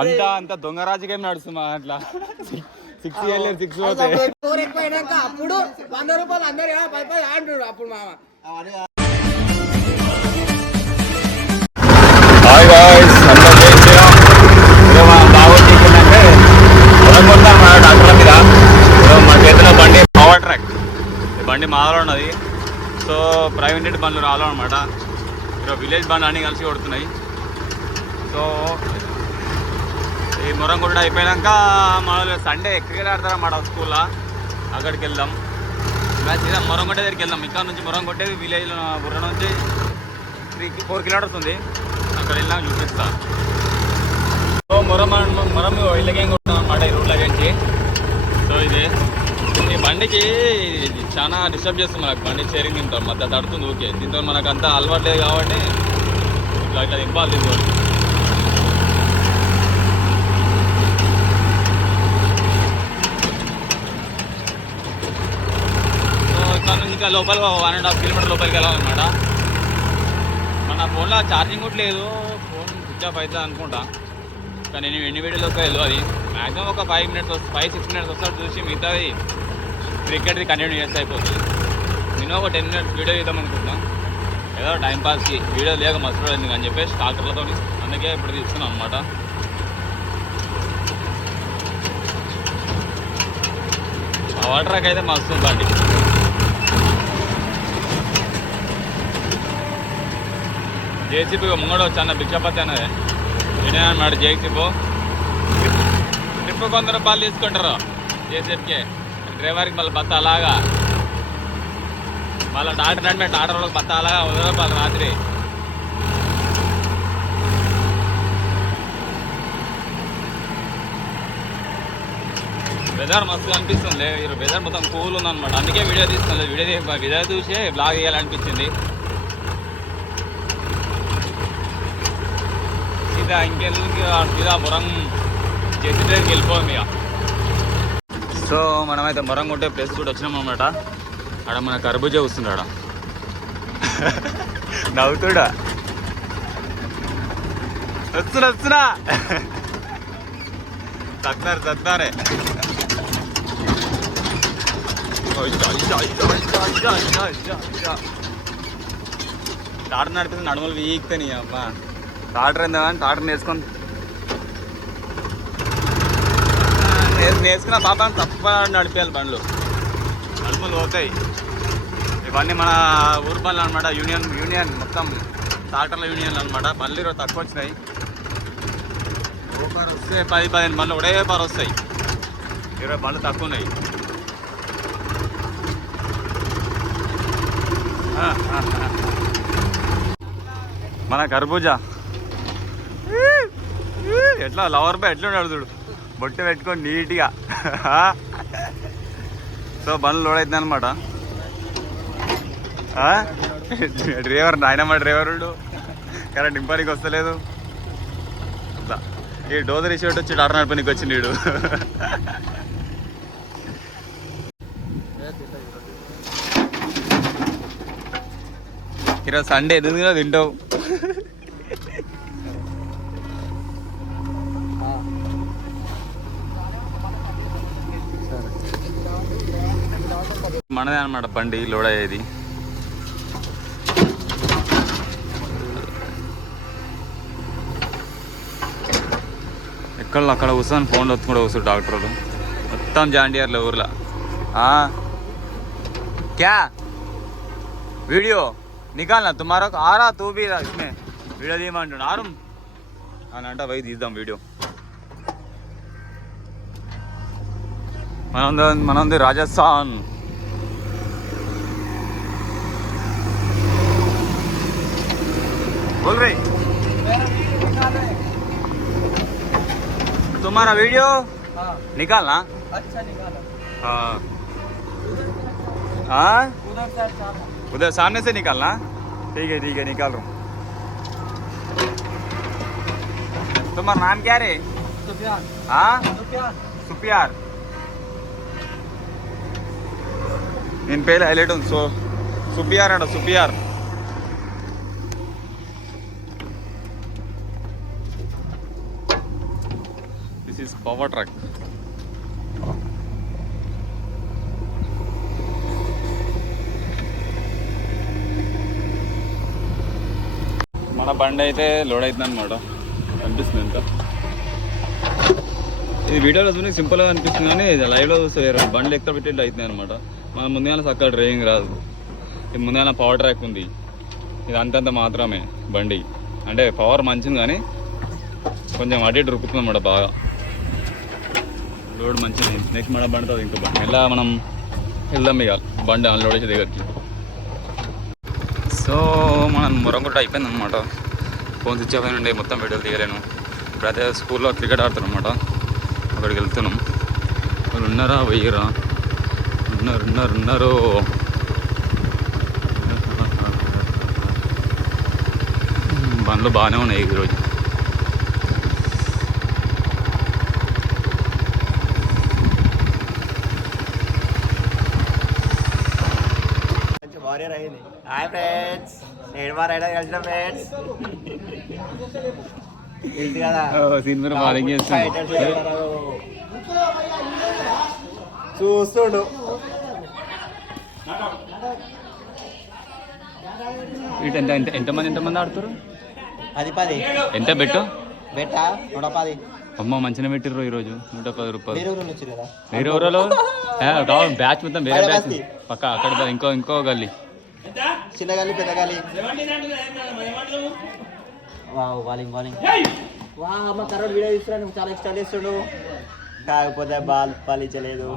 అంతా అంత దొంగ రాజకీయం నడుస్తుంది అట్లా 6 వెళ్ళారు 6 పోతాయి అప్పుడు 100 రూపాయలు అందరు 10 ఆంటాడు అప్పుడు మామ. హాయ్ గాయ్స్, అంతా చేయించాం. బాగుంటుందంటే కొడతాం డాక్టర్ల మీద. మా చేతిలో బండి పవర్ ట్రాక్, ఈ బండి మాలో ఉన్నది. సో ప్రైవేట్ బండ్లు రాలో అనమాట. ఇక్కడ విలేజ్ బండ్లు అన్నీ కలిసి కొడుతున్నాయి. సో ఈ మురంగుడ్డ అయిపోయాక మన సండే క్రికెట్ ఆడతారన్నమాట స్కూల్లో, అక్కడికి వెళ్దాం. సీదా మురంగుడ్డ దగ్గరికి వెళ్దాం. ఇక్కడ నుంచి మురంగుడ్డేది విలేజ్లో బుర్ర నుంచి 4 కిలోమీటర్స్ ఉంది. అక్కడ వెళ్ళాం, చూపిస్తా. సో మొరం ఇళ్ళకేం కొట్టాం అన్నమాట ఈ రోడ్ల నుంచి. సో ఇది ఈ బండికి చాలా డిస్టర్బ్ చేస్తుంది మనకు. బండి షేరింగ్ తింటాం మధ్య తడుతుంది. ఓకే, దీంతో మనకు అంతా అలవాటు లేదు కాబట్టి ఇట్లా ఇట్లా దింపాలి. దీంతో ఇంకా లోపల 1.5 కిలోమీటర్ లోపలికి వెళ్ళాలన్నమాట. మన ఫోన్లో ఛార్జింగ్ కూడా లేదు, ఫోన్ స్విచ్ ఆఫ్ అవుతుంది అనుకుంటా. కానీ నేను ఎన్ని వీడియోలోకి వెళ్ళు, అది మ్యాక్సిమం ఒక 5-6 మినిట్స్ వస్తాడు చూసి మిగతాది క్రికెట్ది కంటిన్యూ చేస్తే అయిపోతుంది. నేను ఒక 10 మినిట్స్ వీడియో చేద్దాం అనుకుంటాం, ఏదో టైంపాస్కి. వీడియో లేక మస్తు ఎందుకు అని చెప్పేసి డాక్టర్లతో, అందుకే ఇప్పుడు తీసుకున్నాను అనమాట. పవర్ ట్రాక్ అయితే మస్తు బండి. జేసీబీ ముంగడు వచ్చాను భిక్షపతి అనేది వినే అన్నాడు. జేసీబీ ట్రిప్ 100 రూపాయలు తీసుకుంటారు జేసీబీకి, డ్రైవర్కి మళ్ళీ బత్త అలాగా, మళ్ళీ డాక్టర్ అంటే డాక్టర్ వాళ్ళకి బత్త అలాగా 100 రూపాయలు రాత్రి. వెదర్ మస్తు అనిపిస్తుంది. వెదర్ మొత్తం కూల్ ఉందన్నమాట, అందుకే వీడియో తీస్తుంది. వీడియో చూసే బ్లాగ్ వేయాలనిపించింది. ఇంకెందుకు సీదా మురం చేసి దగ్గరికి వెళ్ళిపోయాం ఇక. సో మనమైతే మురం కొట్టే ప్లేస్ కూడా వచ్చినాం అనమాట. ఆడ మన కర్బూజా వస్తున్నాడా నవ్వుతుడా వస్తున్నా తత్తారే టాటర్ నడిపిస్తే నడుమలు వీక్తాయి అమ్మా. టాటర్ ఏందా అని టాటర్ నేర్చుకున్న పాపని తప్ప నడిపేయాలి. బండ్లు నడుములు పోతాయి. ఇవన్నీ మన ఊరు బండ్లు అనమాట. యూనియన్ మొత్తం టాటర్ల యూనియన్లు అనమాట. బండ్లు ఈరోజు తక్కువ వచ్చినాయి. వస్తే 10-15 బండ్లు ఒకటే పారు వస్తాయి. 20 బండ్లు తక్కువ ఉన్నాయి. మన కర్బూజా ఎట్లా లవర్ బాయ్ ఎట్లా ఉన్నాడు చూడు, బొట్టు పెట్టుకొని నీట్గా. సో బండ్లు లోడ్ అవుతుంది అనమాట. డ్రైవర్ నాయనమ్మ డ్రైవర్ కరెంట్ ఇంపానికి వస్తలేదు. అట్లా ఈ డోజర్ ఇచ్చేటి వచ్చి డాక్టర్ నడిపనికి వచ్చింది వీడు. ఈరోజు సండే ఎందుకు తింటావు? మనదే అనమాట బండి లోడ్ అయ్యేది. ఎక్కడ అక్కడ కూర్చొని ఫోన్లో కూడా కూర్చోరు డాక్టర్లు. మొత్తం జాండియర్లు ఊర్లో. క్యా వీడియో నికాల్నా తుమారా ఆరా తూ బీ ఇస్మే వీడియో తీయమంటుండు. ఆరు అని అంటే పోయి తీద్దాం వీడియో. మనది రాజస్థాన్. बोल रहे तुम्हारा वीडियो निकालना। अच्छा निकालो। हाँ उधर सामने से निकालना। ठीक है निकाल रहा हूँ। तुम्हारा नाम क्या रे? सुफियान। हाँ सुफियार. నేను పేరు హైలైట్ ఉంది. సో సుపిఆర్ అంట super. This is power truck. మన బండి అయితే లోడ్ అవుతుంది అనమాట. కనిపిస్తుంది ఎంత ఇది వీడియోలో చూసి సింపుల్గా అనిపిస్తుంది కానీ లైవ్లో చూస్తే వేరే బండ్లు ఎక్కడ పెట్టి అవుతుంది అనమాట. మన ముందుగా చక్కగా డ్రైవింగ్ రాదు. ఇది ముందుగా పవర్ ట్రాక్ ఉంది. ఇది అంతంత మాత్రమే బండి, అంటే పవర్ మంచిది కానీ కొంచెం అటు ఇటు రుక్కుతుంది అన్నమాట బాగా. లోడ్ మంచిది. నెక్స్ట్ మన బండితో ఇంకో బండి ఇలా మనం వెళ్దాం ఇక బండి అన్లోడ్ చేసే దగ్గరికి. సో మనం మురంగుట్ట అయిపోయింది అనమాట. ఫోన్ స్విచ్ ఆఫ్ అయినండి, మొత్తం వీడియోలు తీయలేను. ఇప్పుడైతే స్కూల్లో క్రికెట్ ఆడుతున్నాం అనమాట. అక్కడికి వెళ్తున్నాం. వాళ్ళు ఉన్నారా వెయ్యరా? ఉన్నారు. బండ్లు బాగానే ఉన్నాయి ఈరోజు. హాయ్ ఫ్రెండ్స్, నేను మా రైడర్ కలిసిన ఫ్రెండ్స్. తెలుసు కదా సినిమా బాలింగ్ చూస్తుండు. ఎంతమంది ఆడుతారు? 10 ఎంత బెట్టు? బెట్టా 110. అమ్మ మంచిగా పెట్టిర్రు ఈరోజు 110 రూపాయలు. వేరే ఊరలో బ్యాచ్ మొత్తం వేరే బ్యాచ్ పక్క అక్కడ ఇంకో గల్లీ, చిన్న గల్లీ పెద్ద గల్లీ. బౌలింగ్ అమ్మ కరోడ్ వీడియో తీస్తున్నాను, చాలా ఎక్స్ట్రా చేస్తుండు. కాకపోతే బాల్ పాలించలేదు.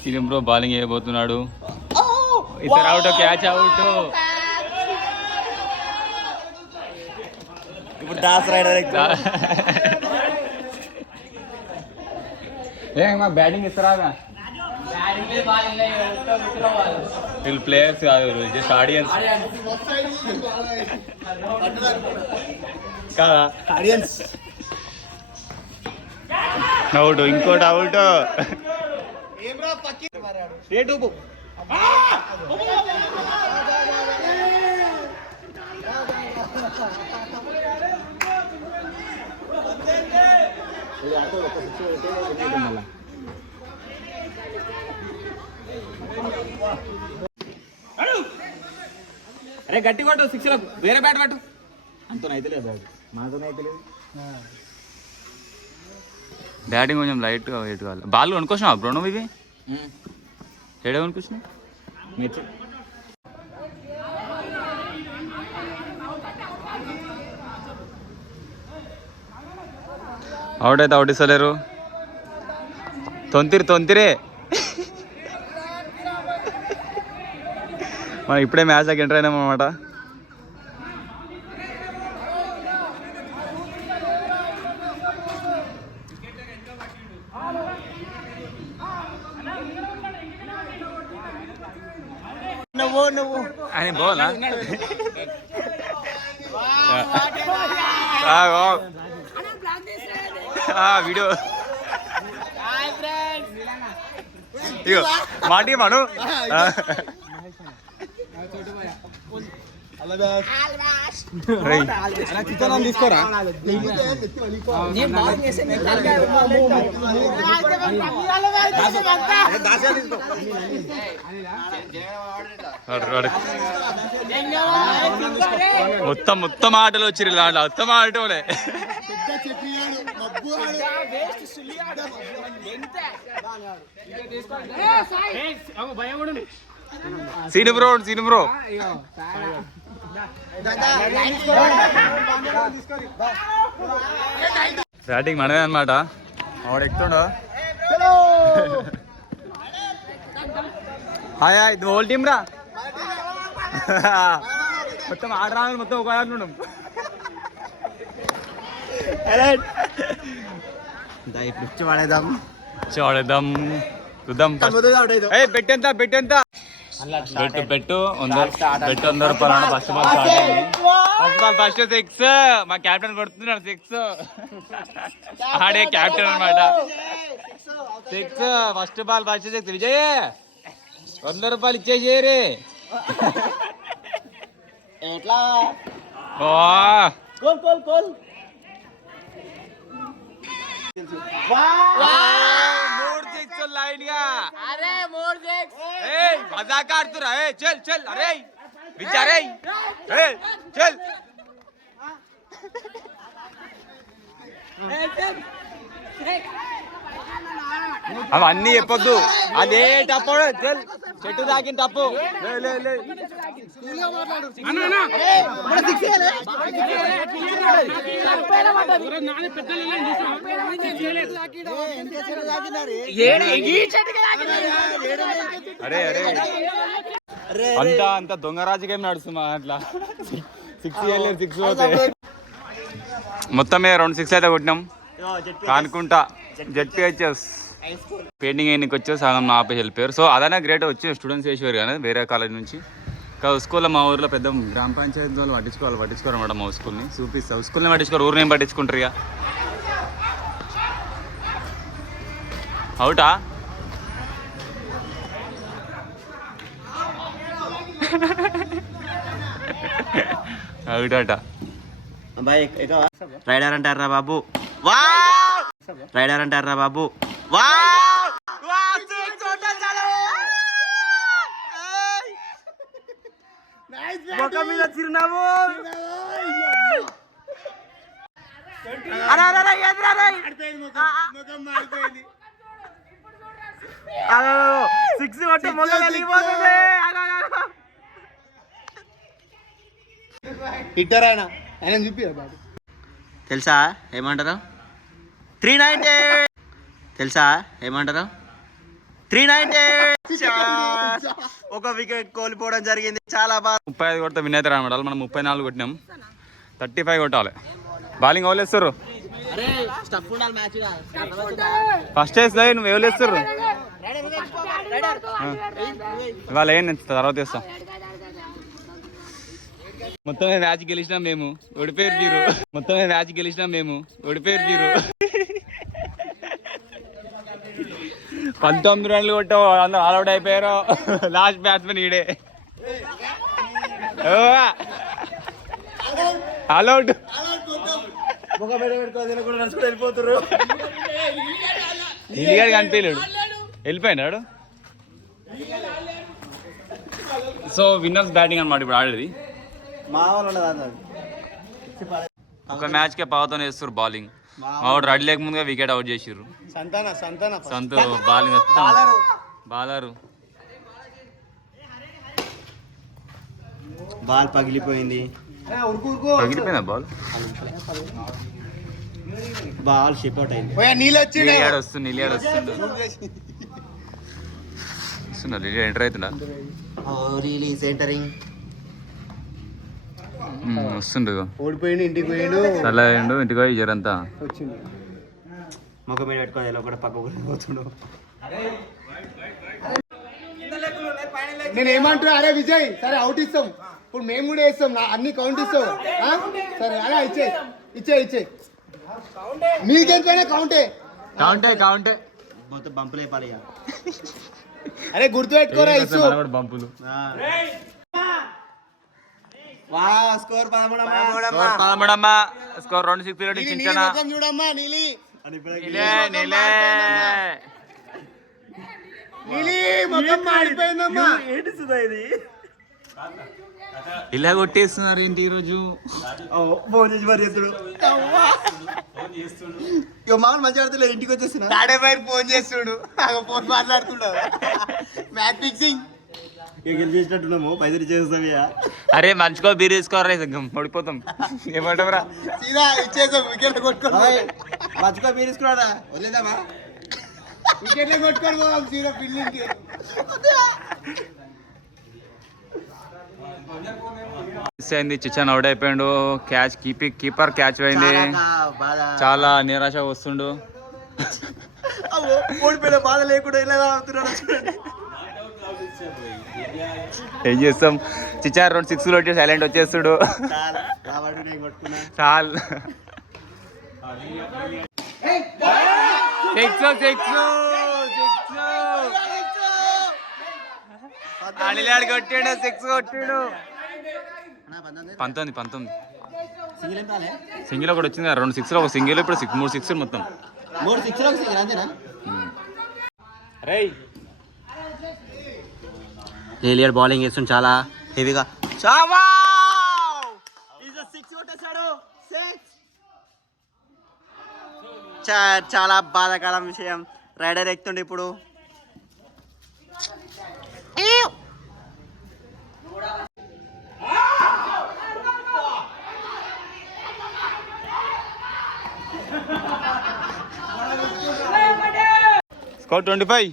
సీఎం బ్రో బౌలింగ్ వేయబోతున్నాడు. ఇతర అవుట్, క్యాచ్ అవుట్. ఇప్పుడు డాస్ రైడర్ మాకు బ్యాటింగ్ ఇస్తారా? వీళ్ళు ప్లేయర్స్ కాదు, జస్ట్ ఆడియన్స్ కాదా? ఆడియన్స్. అవుట్, ఇంకోటి అవుట్. అరే గట్టి కొట్టు, 6 వేరే బ్యాట్ పట్టు. అంతనైతే లేదు బ్యాట్, మాతోనైతే లేదు. బ్యాటింగ్ కొంచెం లైట్గా వెయిట్ కావాలి. బాల్ కొనుక్కొచ్చినావా బ్రో నువ్వు? ఇవి ఏడే కొనుక్కొచ్చినావు? మిర్చి. అవుట్ అయితే అవుట్ ఇస్తలేరు. తొంతిరే మనం ఇప్పుడే మ్యాచ్లోకి ఎంటర్ అయినాం అన్నమాట. నువ్వు అని బోలా వీడియో ఇగో మాటి మను తీసుకోరా. మొత్తం ఆటలు వచ్చిర్రు. దాంట్లో మొత్తం ఆటోలే. సీను బ్రో బ్యాటింగ్ మనదే అనమాట. ఆవిడ ఎక్కుతుండో. హాయ్ ఇది హోల్ టీమ్ రా. మొత్తం ఆడరా మొత్తం ఒక ఆడుతున్నాం. వాడేద్దాం చూద్దాం. పెట్టెంత పెట్టు 100 రూపాయలు. ఫస్ట్ బాల్ స్టార్ట్ అయింది. ఫస్ట్ 6. మా క్యాప్టెన్ కొడుతున్నాడు 6. ఆడే క్యాప్టెన్ అనమాట. 6 ఫస్ట్ బాల్ ఫస్ట్ 6. విజయ్ 100 రూపాయలు ఇచ్చేసేయరే. మూడు సిక్స్ లైన్ గా మజాక్ ఆడుతురా చల్ చల్ అరే విచారే చల్ అవన్నీ చెప్పొద్దు అదే టప్పు చల్ చెట్టు తాకిన టప్పు అరే అరే అంత దొంగ రాజకీయం నడుస్తున్నా అట్లా 6 పోతే మొత్తం మీద 2 6 అయితే కొట్టినాం కానుకుంటా జెడ్పీహెచ్ఎస్ పెయింటింగ్ అయినకి వచ్చి సగం ఆపేసి వెళ్ళిపోయారు. సో అదైనా గ్రేట్ వచ్చి స్టూడెంట్స్ వేసేవారు కానీ వేరే కాలేజ్ నుంచి స్కూల్లో మా ఊర్లో పెద్ద గ్రామ పంచాయతీ వాళ్ళు పట్టించుకోరు అనమాట మా స్కూల్ని చూపిస్తాం. స్కూల్ని పట్టించుకోరు, ఊరిని ఏం పట్టించుకుంటారు ఇక. అవుటా అవుటాట రైడర్ అంటారా బాబు, రైడర్ అంటారా బాబు. ముఖం మీద చిరునవ్వు. సిక్స్ కొట్టి మొదలు వెళ్ళిపోతుంది. ఇట్టరాయన ఆయన చూపి తెలుసా ఏమంటారు 390 తెలుసా ఏమంటారు 390 ఒక వికెట్ కోల్పోవడం జరిగింది. చాలా బాగా 35 కొడితే విన్ అవుతారు అనమాట. మనం 34 కొట్టినాం, 35 కొట్టాలి. బౌలింగ్ ఎవరు ఫస్ట్ వేస్తా, నువ్వు ఎవరు వేస్తారు ఇవాళ ఏం తర్వాత వేస్తాం. మొత్తం మ్యాచ్ గెలిచినాం మేము, ఓడిపోయారు మీరు. మొత్తం మ్యాచ్ గెలిచినాం మేము, ఓడిపోయారు మీరు. 19 రన్లు కొట్టావు, అందరూ ఆల్అౌట్ అయిపోయారు. లాస్ట్ బ్యాట్స్మెన్ ఈడే ఆల్అౌట్. వెళ్ళిపోతారు. ఇల్లిగాడు కనిపించలేడు, వెళ్ళిపోయినాడు. సో విన్నర్స్ బ్యాటింగ్ అనమాట ఇప్పుడు ఆడేది. మా వాళ్ళు ఒక మ్యాచ్ కే పావుతో వేస్తారు బౌలింగ్. మావాడు రెడీ లేకముందుగా వికెట్ అవుట్ చేసిర్రు. సంతు బౌలింగ్ మొత్తం బాలరు. బాల్ పగిలిపోయింది. పగిలిపోయిందా బాల్? బాల్ షిప్అవుట్ అయింది. నీలియాడు వస్తుంది నీలియాడు ఎంటర్ అవుతుందా? రిలీజ్ ఎంటరింగ్ వస్తుండు. ఓడిపోయిండు, ఇంటికి పోయిండు, చల్ల అయ్యిండు, ఇంటికి పోయి జరంతా వచ్చింది. ముఖం మీద పెట్టుకోవాలి, కూడా పక్కకు పోతుండు. నేను ఏమంటున్నా, అరే విజయ్ సరే అవుట్ ఇస్తాం, ఇప్పుడు మేము కూడా వేస్తాం, అన్ని కౌంట్ ఇస్తాం. సరే అలా ఇచ్చే మీకేంటైనా కౌంటే మొత్తం బంపులు అయిపోయి. అరే గుర్తు పెట్టుకోరా ఇచ్చు బంపులు. స్కోర్ 13 స్కోర్ 2 6 చించనా చూడమ్మా. నీలి మొత్తం మాడిపోయిందమ్మా. ఏంటి సుధా ఇది? ఇలా కొట్టేస్తున్నారు ఏంటి ఈరోజు? ఫోన్ చేసి మరి చేస్తుడు. ఇక మామూలు మంచిగా ఆడుతులే, ఇంటికి వచ్చేసిన తాడే బయట ఫోన్ చేస్తుడు, ఫోన్ మాట్లాడుతున్నావు. మ్యాచ్ ఫిక్సింగ్ ఇక గెలిచేసినట్టున్నాము, పైసలు చేస్తాం. అరే మంచిగా బీర్ తీసుకోరా, పడిపోతాం. ఏమంటావురా? సీదా ఇచ్చేసాం, వికెట్లు కొట్టుకోవాలి. మంచిగా మీరు తీసుకున్నారా, వదిలేదామా? వికెట్లు కొట్టుకొని పోదాం సీదా ఫీల్డింగ్కి. అయింది, చిచ్చాన్ అవుట్ అయిపోయాడు. క్యాచ్ కీపర్ క్యాచ్ అయింది. చాలా నిరాశ వస్తుండు. ఓడిపోయిన బాధ లేకుండా ఇలా అవుతున్నాడు. ఏం చేస్తాం, చిచ్చాన్ 2 6 కొట్టి సైలెంట్ వచ్చేస్తుడు. చాలు అనిలాడు కొట్టాడు, 6 కొట్టాడు. 19. సింగిల్ ఏం రాలే సింగిల్ ఒకటి వచ్చింది 2 6 ఒక సింగిల్ ఇప్పుడు 3 6 మొత్తం 3 6 ఒక సింగిల్ అంతేనా రేయ్ ఏలియర్ బౌలింగ్ వేస్తుంది చాలా హెవీగా చావా ఈజ్ 6 కొట్టేశాడు 6 చాలా బాధాకరం విషయం రైడర్ ఎక్కుతుండే ఇప్పుడు స్కోర్ 25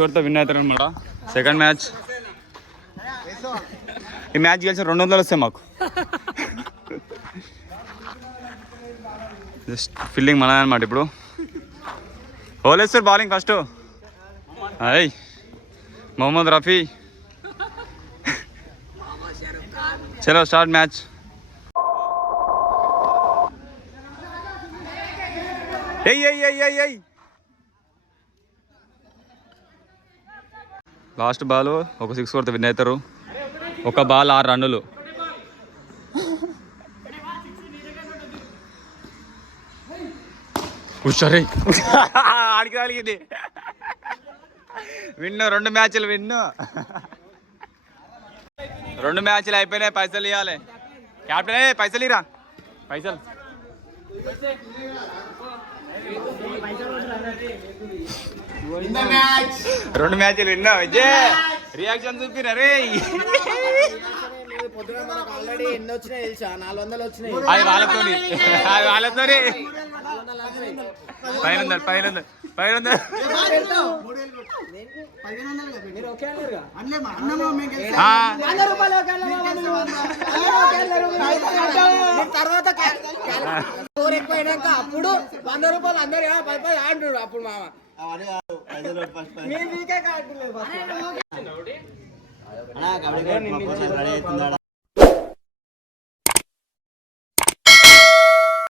కొడితే విన్ అవుతారు అనమాట సెకండ్ మ్యాచ్ ఈ మ్యాచ్ గెలిచిన 200 వస్తాయి మాకు జస్ట్ ఫీల్డింగ్ మన అనమాట ఇప్పుడు ఓలేశ్వర్ బౌలింగ్ ఫస్ట్ అయ్ మొహమ్మద్ రఫీ చలో స్టార్ట్ మ్యాచ్ లాస్ట్ బాల్ ఒక 6 కొడితే విన్ అవుతారు ఒక బాల్ 6 రన్నులు హుషారే ఆడికి కలిగింది విన్ను 2 మ్యాచ్లు విన్ను 2 మ్యాచ్లు అయిపోయినాయి పైసలు ఇవ్వాలి క్యాప్టెన్ పైసలు ఇరా పైసలు రెండు మ్యాచ్లు విన్నా విజయ్ రియాక్షన్ చూపిరా రే ఆల్రెడీ ఎన్ని వచ్చినాయి తెలుసా 400 వచ్చినాయి అది వాళ్ళతోని పైన తర్వాత ఎక్కువైనాక అప్పుడు 100 రూపాయలు అందరు 10 ఆంటాడు అప్పుడు మామ మీకే కావట్లేదు